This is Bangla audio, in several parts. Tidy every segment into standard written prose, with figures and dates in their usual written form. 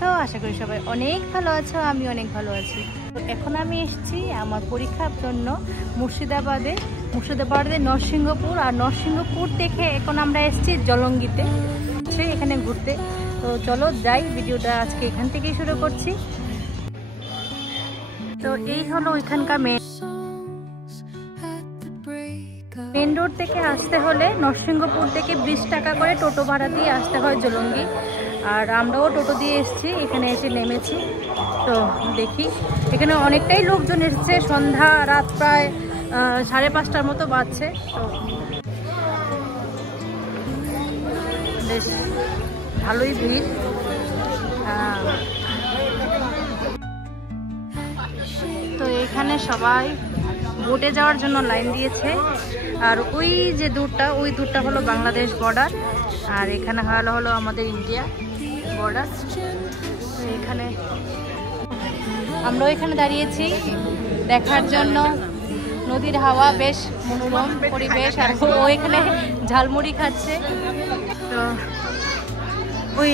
আছো? আশা করি সবাই অনেক ভালো আছো, আমি অনেক ভালো আছি। এখন আমি এসেছি আমার পরীক্ষার জন্য মুর্শিদাবাদে নরসিংহপুর, আর নরসিংহপুর থেকে এখন আমরা এসেছি জলঙ্গিতে এখানে ঘুরতে। তো চলো যাই, ভিডিওটা আজকে এখান থেকেই শুরু করছি। তো এই হলো ওইখানকার মেন রোড থেকে আসতে হলে নরসিংহপুর থেকে 20 টাকা করে টোটো ভাড়া দিয়ে আসতে হয় জলঙ্গি। আর আমরাও টোটো দিয়ে এসেছি, এখানে এসে নেমেছি। তো দেখি এখানে অনেকটাই লোকজন এসেছে, সন্ধ্যা রাত প্রায় 5:30টার মতো বাজছে। তো বেশ ভালোই ভিড়। তো এখানে সবাই বোটে যাওয়ার জন্য লাইন দিয়েছে। আর ওই যে দূরটা হলো বাংলাদেশ বর্ডার, আর এখানে হলো আমাদের ইন্ডিয়া বর্ডার। তো এখানে আমরাও এখানে দাঁড়িয়েছি দেখার জন্য নদীর হাওয়া, বেশ মনোরম পরিবেশ। আর ও এখানে ঝালমুড়ি খাচ্ছে। তো ওই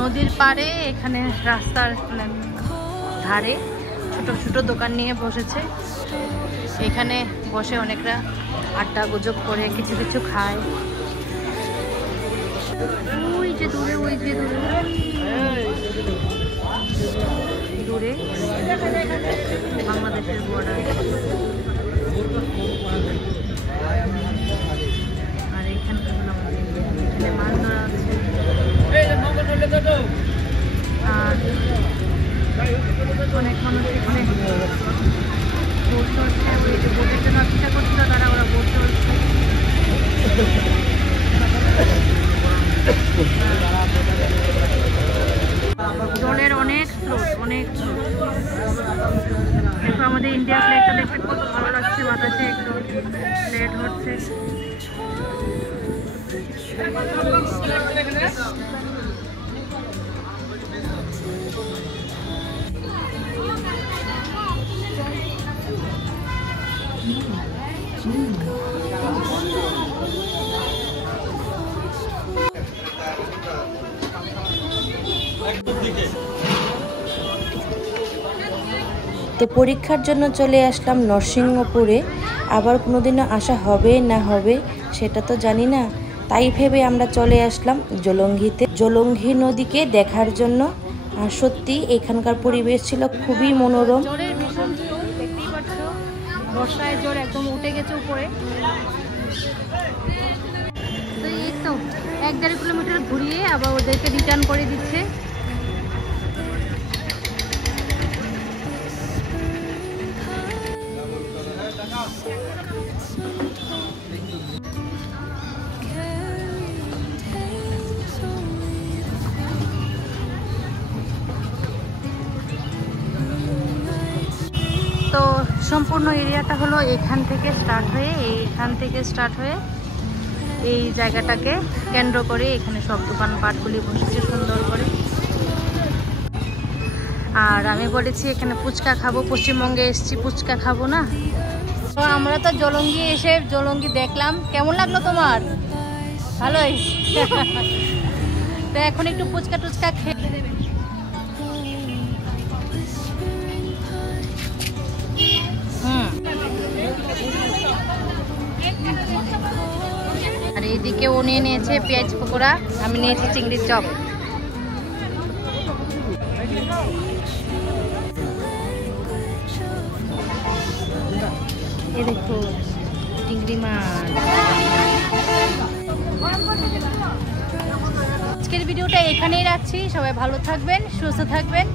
নদীর পাড়ে এখানে রাস্তার ধারে ছোট ছোট দোকান নিয়ে বসেছে। এখানে বসে অনেকরা আড্ডা গুজব করে কিছু খায়। ওই যে দূরে বাংলাদেশের বর্ডার। আর এখানে মাছ ধরা আছে। আর অনেক মানুষ এখানে বোট চলছে। ওই যে বোটের জন্য অপেক্ষা করছিল তারা, ওরা বোট চলছে। জলের অনেক স্রোত, অনেক দেখো আমাদের ইন্ডিয়া ফ্ল্যাগটা দেখতে কত ভালো লাগছে, বাতাসে একটু প্লেট হচ্ছে। তো পরীক্ষার জন্য চলে আসলাম নরসিংহপুরে। আবার কোনোদিনও আসা হবে না হবে সেটা তো জানি না, তাই ভেবে আমরা চলে আসলাম জলঙ্গিতে, জলঙ্গি নদীকে দেখার জন্য। আর সত্যি এখানকার পরিবেশ ছিল খুবই মনোরম। বর্ষায় জল একদম উঠে গেছে উপরে। তো এই তো 1-1.5 কিলোমিটার ঘুরিয়ে আবার ওদেরকে রিটার্ন করে দিচ্ছে। তো সম্পূর্ণ এরিয়াটা হলো এখান থেকে স্টার্ট হয়ে এই জায়গাটাকে কেন্দ্র করে এখানে সব দোকানপাটগুলি বসেছে সুন্দর করে। আর আমি বলেছি এখানে ফুচকা খাবো, পশ্চিমবঙ্গে এসেছি ফুচকা খাবো না। তো আমরা তো জলঙ্গি দেখলাম। কেমন লাগলো তোমার? ভালোই। তো এখন একটু ফুচকা টুচকা খেয়ে আর এইদিকে ও নিয়ে নিয়েছে পেঁয়াজ পকোড়া, আমি নিয়েছি চিংড়ির চপ। এই দেখো চিংড়ি মাছ। আজকের ভিডিওটা এখানেই রাখছি। সবাই ভালো থাকবেন, সুস্থ থাকবেন।